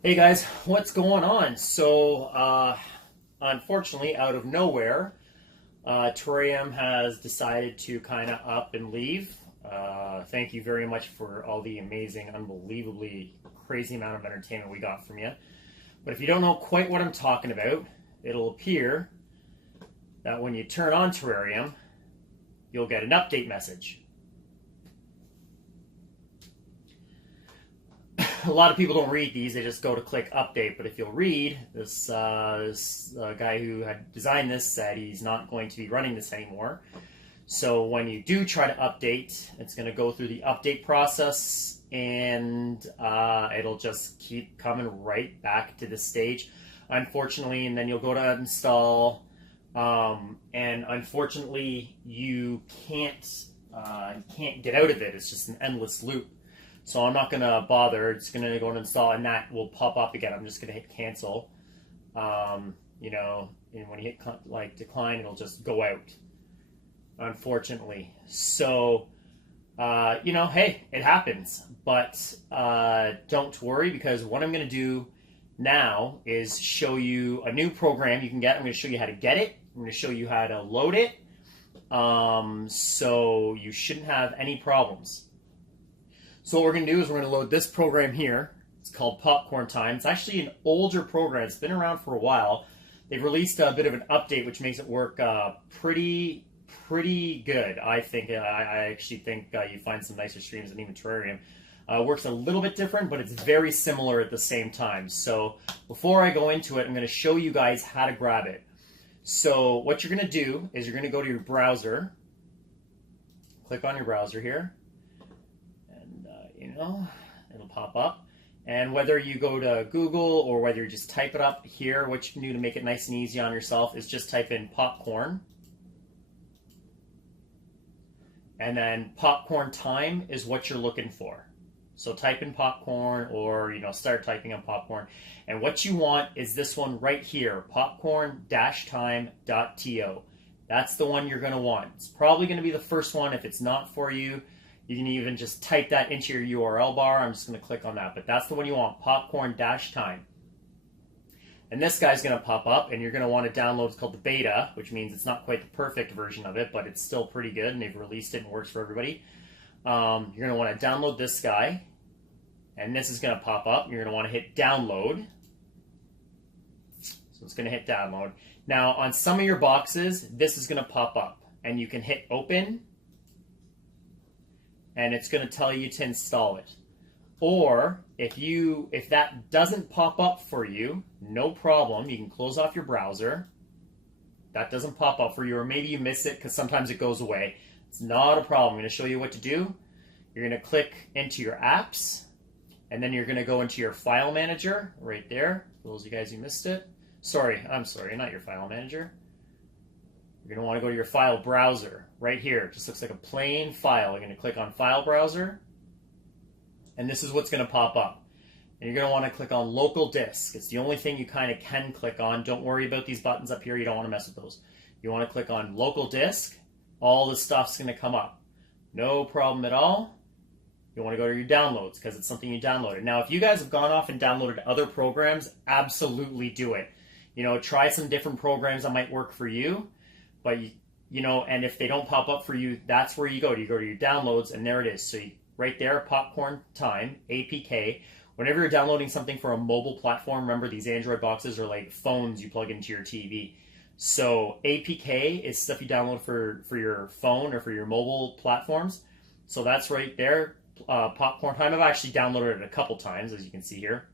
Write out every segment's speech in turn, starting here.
Hey guys, what's going on? Unfortunately, out of nowhere, terrarium has decided to kind of up and leave. Thank you very much for all the amazing, unbelievably crazy amount of entertainment we got from you. But if you don't know quite what I'm talking about, it'll appear that when you turn on terrarium, you'll get an update message. A lot of people don't read these; they just go to click update. But if you'll read, this guy who had designed this said he's not going to be running this anymore. So when you do try to update, it's going to go through the update process, and it'll just keep coming right back to this stage, unfortunately. And then you'll go to install, and unfortunately, you can't get out of it. It's just an endless loop. So I'm not going to bother. It's going to go and install, and that will pop up again. I'm just going to hit cancel. And when you hit decline, it'll just go out, unfortunately. So, hey, it happens. But don't worry, because what I'm going to do now is show you a new program you can get. I'm going to show you how to get it. I'm going to show you how to load it. So you shouldn't have any problems. So what we're going to do is we're going to load this program here. It's called Popcorn Time. It's actually an older program. It's been around for a while. They've released a bit of an update, which makes it work pretty good. I think. I actually think you find some nicer streams than even Terrarium. Works a little bit different, but it's very similar at the same time. So before I go into it, I'm going to show you guys how to grab it. So what you're going to do is you're going to go to your browser. Click on your browser here. It'll pop up. And whether you go to Google or whether you just type it up here, what you can do to make it nice and easy on yourself is just type in popcorn. And then popcorn time is what you're looking for. So type in popcorn, or start typing on popcorn. And what you want is this one right here, popcorn-time.to. That's the one you're going to want. It's probably going to be the first one. If it's not for you, you can even just type that into your URL bar. I'm just going to click on that. But that's the one you want, popcorn-time. And this guy's going to pop up, and you're going to want to download. It's called the beta, which means it's not quite the perfect version of it, but it's still pretty good, and they've released it and works for everybody. You're going to want to download this guy, and this is going to pop up. You're going to want to hit download. So it's going to hit download. Now, on some of your boxes, this is going to pop up, and you can hit open, and it's going to tell you to install it. Or if that doesn't pop up for you, no problem. You can close off your browser. That doesn't pop up for you, or maybe you miss it because sometimes it goes away. It's not a problem. I'm going to show you what to do. You're going to click into your apps, and then you're going to go into your file manager right there. For those of you guys who missed it. I'm sorry, not your file manager. You're going to want to go to your file browser right here. It just looks like a plain file. You're going to click on File Browser, and this is what's going to pop up. And you're going to want to click on Local Disk. It's the only thing you kind of can click on. Don't worry about these buttons up here. You don't want to mess with those. You want to click on Local Disk. All the stuff's going to come up. No problem at all. You want to go to your downloads because it's something you downloaded. Now, if you guys have gone off and downloaded other programs, absolutely do it. Try some different programs that might work for you. But, and if they don't pop up for you, that's where you go. You go to your downloads, and there it is. So right there, Popcorn Time, APK. Whenever you're downloading something for a mobile platform, remember these Android boxes are like phones you plug into your TV. So APK is stuff you download for your phone or for your mobile platforms. So that's right there, Popcorn Time. I've actually downloaded it a couple times, as you can see here.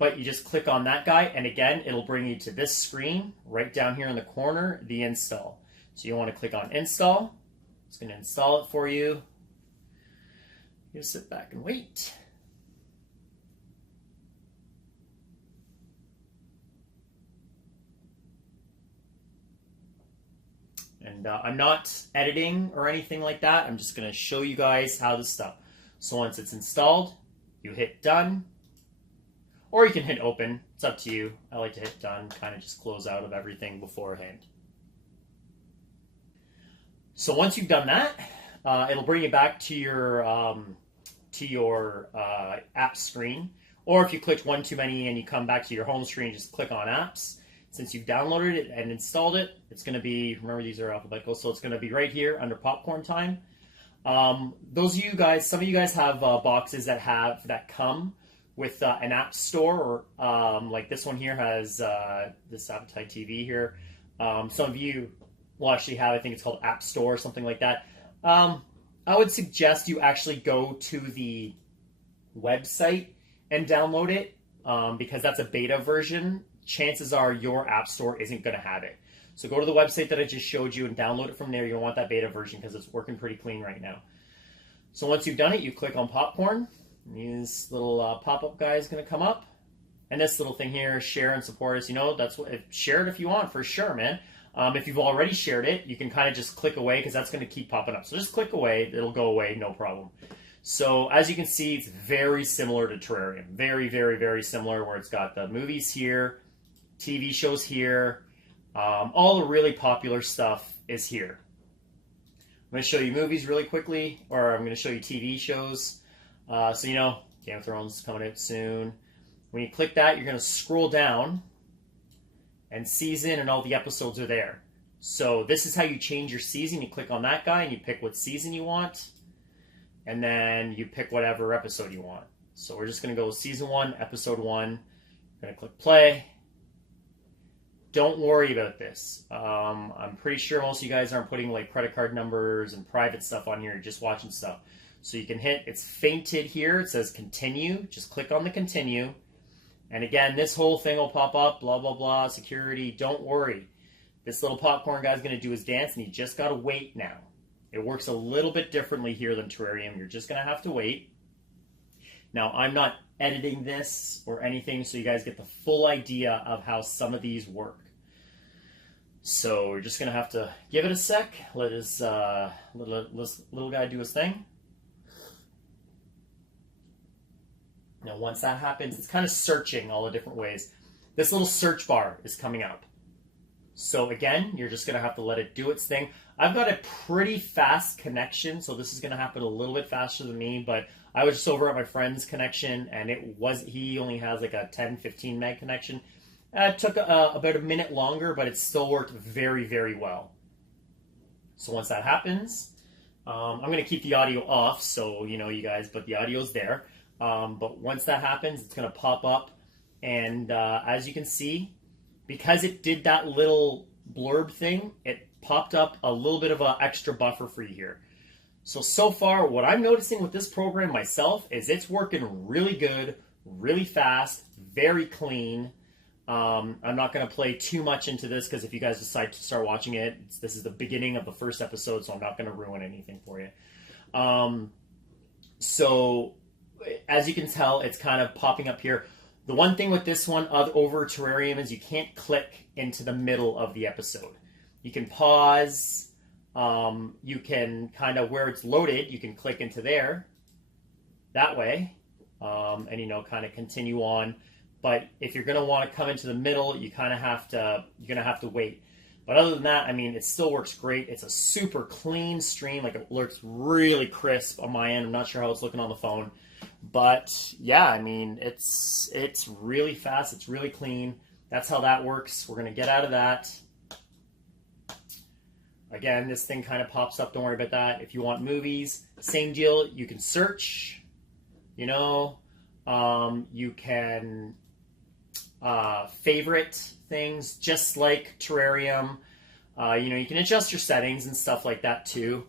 But you just click on that guy, and again, it'll bring you to this screen right down here in the corner, the install. So you want to click on install. It's going to install it for you. You just sit back and wait. And I'm not editing or anything like that. I'm just going to show you guys how this stuff. So once it's installed, you hit done. Or you can hit open. It's up to you. I like to hit done, kind of just close out of everything beforehand. So once you've done that, it'll bring you back to your app screen. Or if you clicked one too many and you come back to your home screen, just click on apps. Since you've downloaded it and installed it, it's going to be, remember these are alphabetical, so it's going to be right here under popcorn time. Those of you guys, some of you guys have boxes that come with an app store, or like this one here has this Appetite TV here. Some of you will actually have, I think it's called App Store or something like that. I would suggest you actually go to the website and download it because that's a beta version. Chances are your app store isn't going to have it. So go to the website that I just showed you and download it from there. You'll want that beta version because it's working pretty clean right now. So once you've done it, you click on popcorn. This little pop-up guy is going to come up. And this little thing here, share and support us. You know, that's what, share it if you want, for sure, man. If you've already shared it, you can kind of just click away because that's going to keep popping up. So just click away. It'll go away, no problem. So as you can see, it's very similar to Terrarium. Very, very, very similar, where it's got the movies here, TV shows here. All the really popular stuff is here. I'm going to show you movies really quickly, or I'm going to show you TV shows. So, you know, Game of Thrones is coming out soon. When you click that, you're going to scroll down, and season and all the episodes are there. So this is how you change your season. You click on that guy, and you pick what season you want, and then you pick whatever episode you want. So we're just going to go season 1, episode 1. I'm going to click play. Don't worry about this. I'm pretty sure most of you guys aren't putting like credit card numbers and private stuff on here. You're just watching stuff. So you can hit, it's fainted here. It says continue. Just click on the continue. And again, this whole thing will pop up, blah, blah, blah, security. Don't worry. This little popcorn guy's going to do his dance, and you just got to wait now. It works a little bit differently here than Terrarium. You're just going to have to wait. Now, I'm not editing this or anything, so you guys get the full idea of how some of these work. So we're just going to have to give it a sec. Let his little guy do his thing. Now, once that happens, it's kind of searching all the different ways. This little search bar is coming up. So again, you're just going to have to let it do its thing. I've got a pretty fast connection, so this is going to happen a little bit faster than me, but I was just over at my friend's connection, and he only has like a 10, 15 meg connection. It took about a minute longer, but it still worked very, very well. So once that happens, I'm going to keep the audio off, so you know, you guys, but the audio's there. But once that happens, it's going to pop up, and as you can see, because it did that little blurb thing, it popped up a little bit of an extra buffer for you here. So far, what I'm noticing with this program myself is it's working really good, really fast, very clean. I'm not going to play too much into this because if you guys decide to start watching it, this is the beginning of the first episode, so I'm not going to ruin anything for you. So as you can tell, it's kind of popping up here. The one thing with this one over Terrarium is you can't click into the middle of the episode. You can pause. You can kind of, where it's loaded, you can click into there that way, and, you know, kind of continue on. But if you're going to want to come into the middle, you kind of have to, you're going to have to wait. But other than that, I mean, it still works great. It's a super clean stream. Like, it looks really crisp on my end. I'm not sure how it's looking on the phone. But yeah, I mean, it's really fast. It's really clean. That's how that works. We're going to get out of that. Again, this thing kind of pops up. Don't worry about that. If you want movies, same deal. You can search, you know, you can favorite things just like Terrarium. You know, you can adjust your settings and stuff like that too.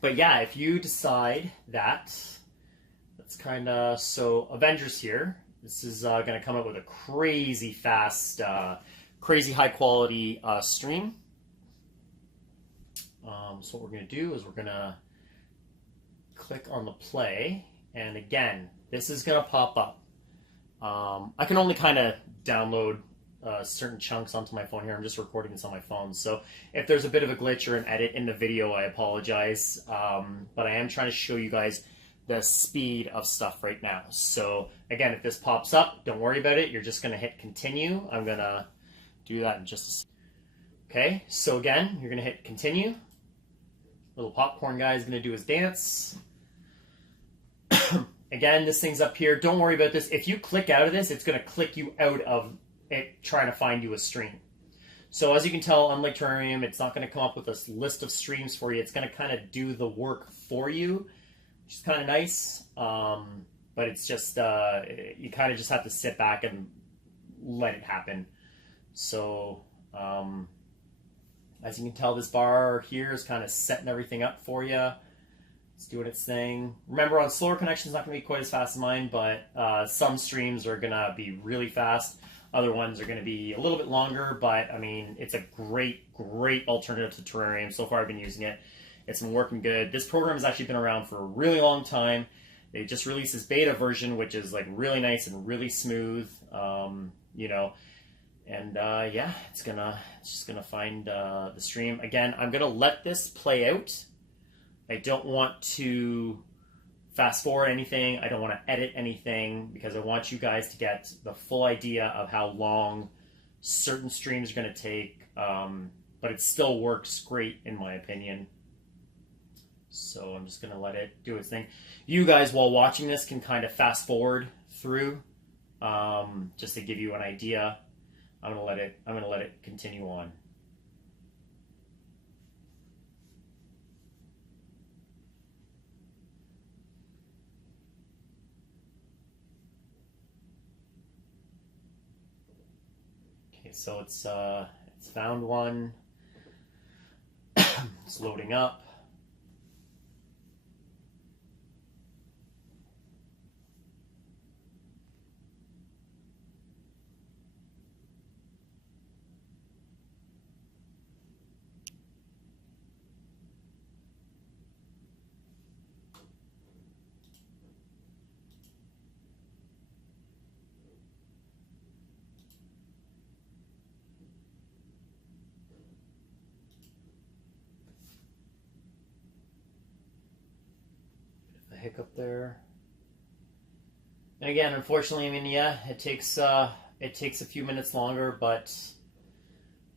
But yeah, if you decide that, that's kind of, so Avengers here, this is going to come up with a crazy fast, crazy high quality stream. So what we're going to do is we're going to click on the play, and again, this is going to pop up. I can only kind of download certain chunks onto my phone here. I'm just recording this on my phone, so if there's a bit of a glitch or an edit in the video, I apologize, but I am trying to show you guys the speed of stuff right now. So again, if this pops up, don't worry about it. You're just going to hit continue. I'm going to do that in just a second. Okay, so again, you're going to hit continue. Little popcorn guy is going to do his dance. Again, this thing's up here. Don't worry about this. If you click out of this, it's going to click you out of it trying to find you a stream. So as you can tell, unlike Terrarium, it's not going to come up with a list of streams for you. It's going to kind of do the work for you, which is kind of nice. But it's just, you kind of just have to sit back and let it happen. So as you can tell, this bar here is kind of setting everything up for you. It's doing its thing. Remember, on slower connections, it's not going to be quite as fast as mine, but some streams are going to be really fast. Other ones are going to be a little bit longer, but I mean, it's a great, great alternative to Terrarium. So far, I've been using it. It's been working good. This program has actually been around for a really long time. They just released this beta version, which is like really nice and really smooth, you know. And yeah, it's just gonna find the stream. Again, I'm gonna let this play out. I don't want to fast forward anything. I don't want to edit anything because I want you guys to get the full idea of how long certain streams are going to take. But it still works great in my opinion. So I'm just going to let it do its thing. You guys, while watching this, can kind of fast forward through just to give you an idea. I'm going to let it continue on. So it's found one. It's loading up. Hiccup there. And again, unfortunately, I mean, yeah, it takes a few minutes longer, but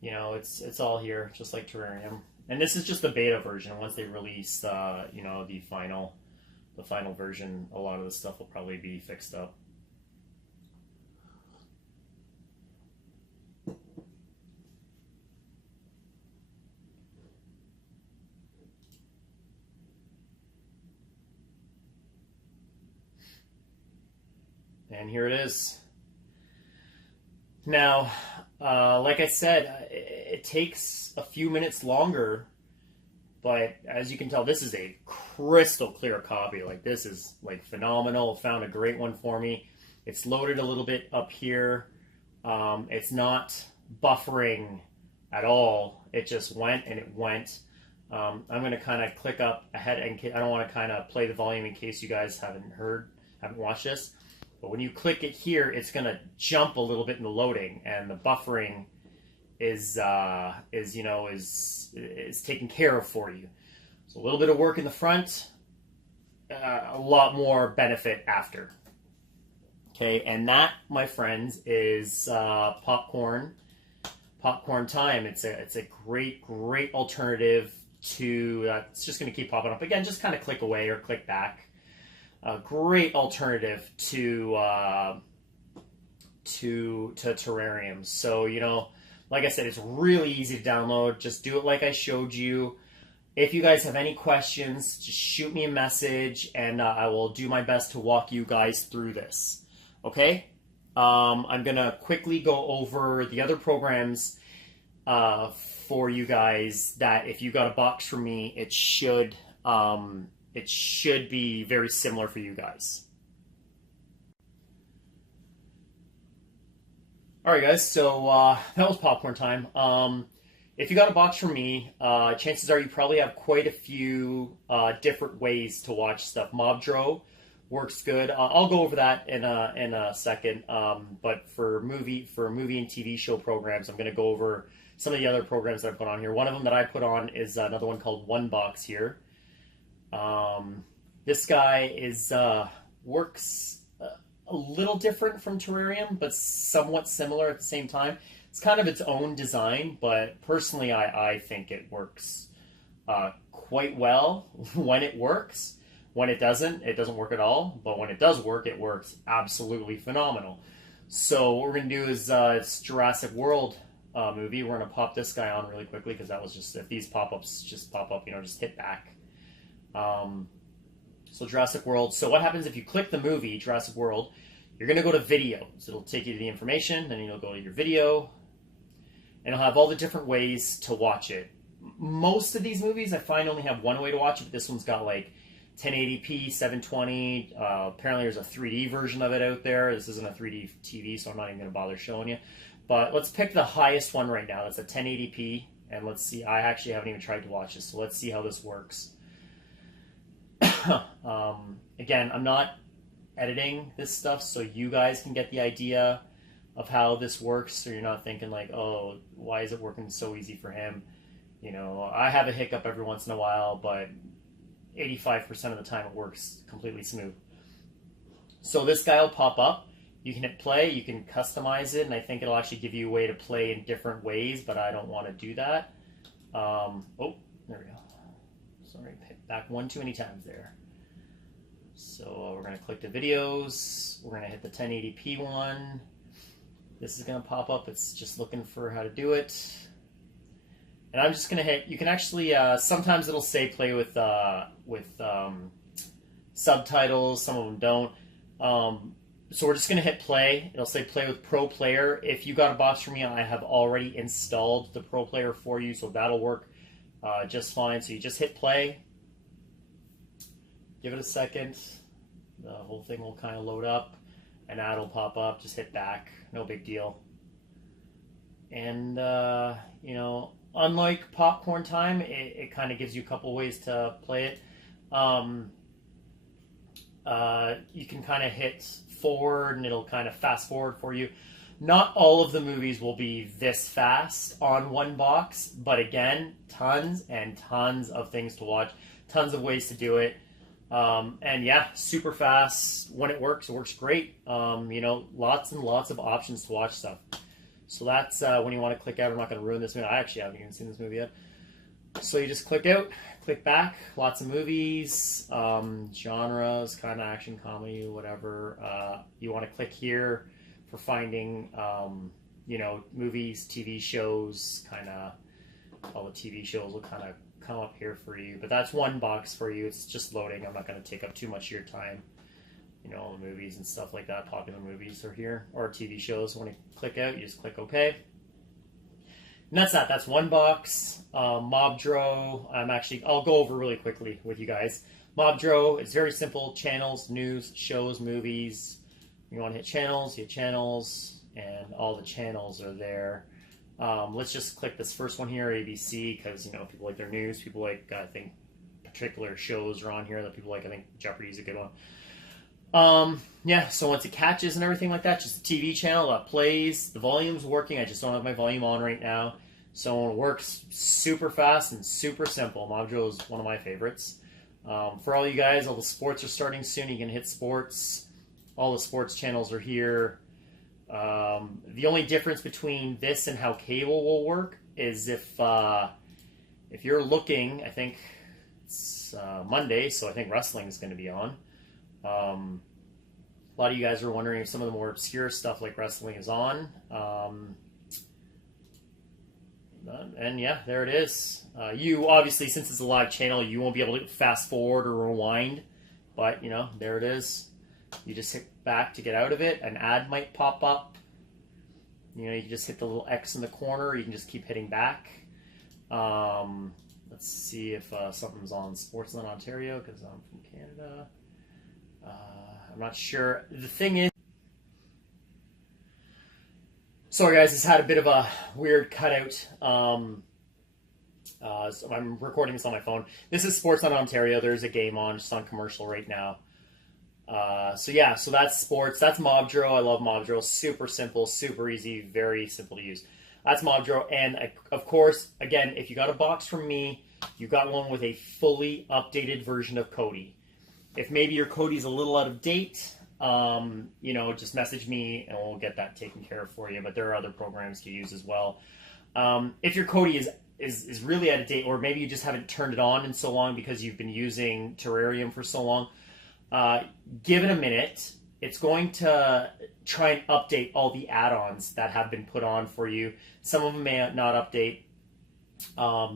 you know, it's all here, just like Terrarium. And this is just the beta version. Once they release, you know, the final version, a lot of the stuff will probably be fixed up. And here it is. Now, like I said, it takes a few minutes longer, but as you can tell, this is a crystal clear copy. Like, this is like phenomenal. Found a great one for me. It's loaded a little bit up here. It's not buffering at all. It just went and it went. I'm going to kind of click up ahead, and I don't want to kind of play the volume in case you guys haven't watched this. But when you click it here, it's going to jump a little bit in the loading, and the buffering is taken care of for you. So a little bit of work in the front, a lot more benefit after. Okay, and that, my friends, is popcorn time. It's a great alternative to. It's just going to keep popping up again. Just kind of click away or click back. A great alternative to Terrarium. So, you know, like I said, it's really easy to download. Just do it like I showed you. If you guys have any questions, just shoot me a message, and I will do my best to walk you guys through this. Okay? I'm going to quickly go over the other programs for you guys that if you got a box from me, it should be very similar for you guys. All right, guys, so that was popcorn time. If you got a box from me, chances are you probably have quite a few different ways to watch stuff. Mobdro works good. I'll go over that in a second. But for movie and TV show programs, I'm going to go over some of the other programs that I put on here. One of them that I put on is another one called One Box here. This guy works a little different from Terrarium, but somewhat similar at the same time. It's kind of its own design, but personally, I think it works quite well when it works. When it doesn't work at all. But when it does work, it works absolutely phenomenal. So what we're going to do is it's Jurassic World movie. We're going to pop this guy on really quickly because that was just, if these pop-ups just pop up, just hit back. So Jurassic World. So what happens if you click the movie, Jurassic World, you're going to go to video. So it'll take you to the information, then you'll go to your video, and it'll have all the different ways to watch it. Most of these movies I find only have one way to watch it, but this one's got like 1080p, 720. Apparently there's a 3D version of it out there. This isn't a 3D TV, so I'm not even going to bother showing you. But let's pick the highest one right now. That's a 1080p, and let's see. I actually haven't even tried to watch this, so let's see how this works. Again, I'm not editing this stuff, so you guys can get the idea of how this works, so you're not thinking like, oh, why is it working so easy for him? I have a hiccup every once in a while, but 85% of the time it works completely smooth. So this guy will pop up. You can hit play, you can customize it, and I think it'll actually give you a way to play in different ways, but I don't want to do that. Oh, there we go. Sorry, hit back one too many times there. So we're going to click the videos. We're going to hit the 1080p one. This is going to pop up. It's just looking for how to do it. And I'm just going to hit, you can actually, sometimes it'll say play with subtitles. Some of them don't. So we're just going to hit play. It'll say play with Pro Player. If you got a box from me, I have already installed the Pro Player for you, so that'll work just fine. So you just hit play. Give it a second. The whole thing will kind of load up. An ad will pop up. Just hit back. No big deal. And, unlike Popcorn Time, it kind of gives you a couple ways to play it. You can kind of hit forward and it'll kind of fast forward for you. Not all of the movies will be this fast on one box, but again, tons and tons of things to watch, tons of ways to do it. And yeah, super fast. When it works great. Lots and lots of options to watch stuff. So that's when you want to click out. I'm not going to ruin this movie. I actually haven't even seen this movie yet. So you just click out, click back, lots of movies, genres, kind of action, comedy, whatever. You want to click here for finding, movies, TV shows, kind of all the TV shows will kind of come up here for you. But that's one box for you. It's just loading. I'm not going to take up too much of your time. All the movies and stuff like that, popular movies are here, or TV shows. When you click out, you just click OK. And that's that. That's one box. Mobdro, I'll go over really quickly with you guys. Mobdro, it's very simple. Channels, news, shows, movies. You want to hit channels, and all the channels are there. Let's just click this first one here, ABC, because, people like their news. People like, I think, particular shows are on here that people like. I think Jeopardy's a good one. So once it catches and everything like that, just a TV channel that plays. The volume's working. I just don't have my volume on right now. So it works super fast and super simple. Mobdro is one of my favorites. For all you guys, all the sports are starting soon. You can hit sports. All the sports channels are here. The only difference between this and how cable will work is if you're looking, I think it's Monday, so I think wrestling is going to be on. A lot of you guys are wondering if some of the more obscure stuff like wrestling is on. And yeah, there it is. You obviously, since it's a live channel, you won't be able to fast forward or rewind. But, there it is. You just hit back to get out of it. An ad might pop up. You can just hit the little X in the corner. You can just keep hitting back. Let's see if something's on Sportsnet Ontario, because I'm from Canada. I'm not sure. The thing is, sorry guys, this had a bit of a weird cutout. So I'm recording this on my phone. This is Sportsnet Ontario. There's a game on, just on commercial right now. So that's sports. That's Mobdro. I love Mobdro. Super simple, super easy, very simple to use. That's Mobdro. And of course, again, if you got a box from me, you got one with a fully updated version of Kodi. If maybe your Kodi's a little out of date, just message me and we'll get that taken care of for you. But there are other programs to use as well. If your Kodi is really out of date, or maybe you just haven't turned it on in so long because you've been using Terrarium for so long, give it a minute. It's going to try and update all the add-ons that have been put on for you. Some of them may not update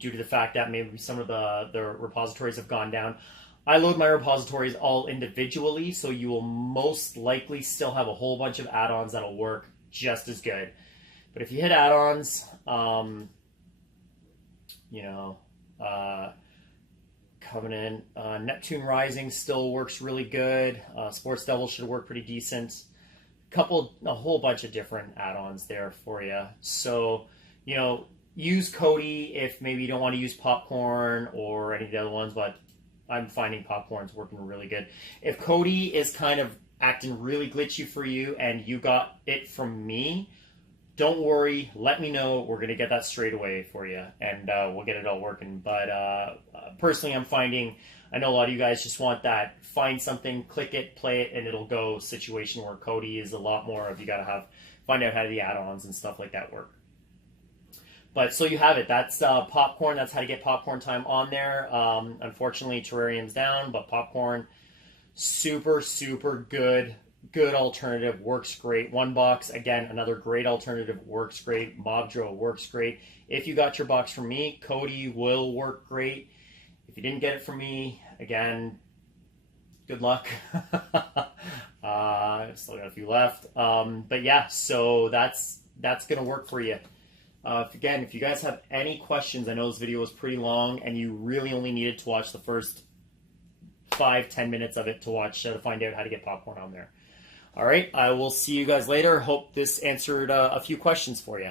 due to the fact that maybe some of the repositories have gone down. I load my repositories all individually, so you will most likely still have a whole bunch of add-ons that'll work just as good. But if you hit add-ons, Covenant, Neptune Rising still works really good. Sports Devil should work pretty decent. A whole bunch of different add-ons there for you. So, use Kodi if maybe you don't want to use Popcorn or any of the other ones, but I'm finding Popcorn's working really good. If Kodi is kind of acting really glitchy for you and you got it from me, don't worry, let me know. We're going to get that straight away for you, and we'll get it all working. But personally, I'm finding, I know a lot of you guys just want that, find something, click it, play it, and it'll go situation, where Kodi is a lot more of, you got to find out how the add-ons and stuff like that work. But so you have it. That's Popcorn. That's how to get Popcorn time on there. Unfortunately, Terrarium's down, but Popcorn, super, super good. Good alternative, works great. One Box, again, another great alternative, works great. Mobdro works great. If you got your box from me, Kodi will work great. If you didn't get it from me, again, good luck. Still got a few left. But yeah, so that's going to work for you. Again, if you guys have any questions, I know this video was pretty long and you really only needed to watch the first 5-10 minutes of it to find out how to get Popcorn on there. All right, I will see you guys later. Hope this answered a few questions for you.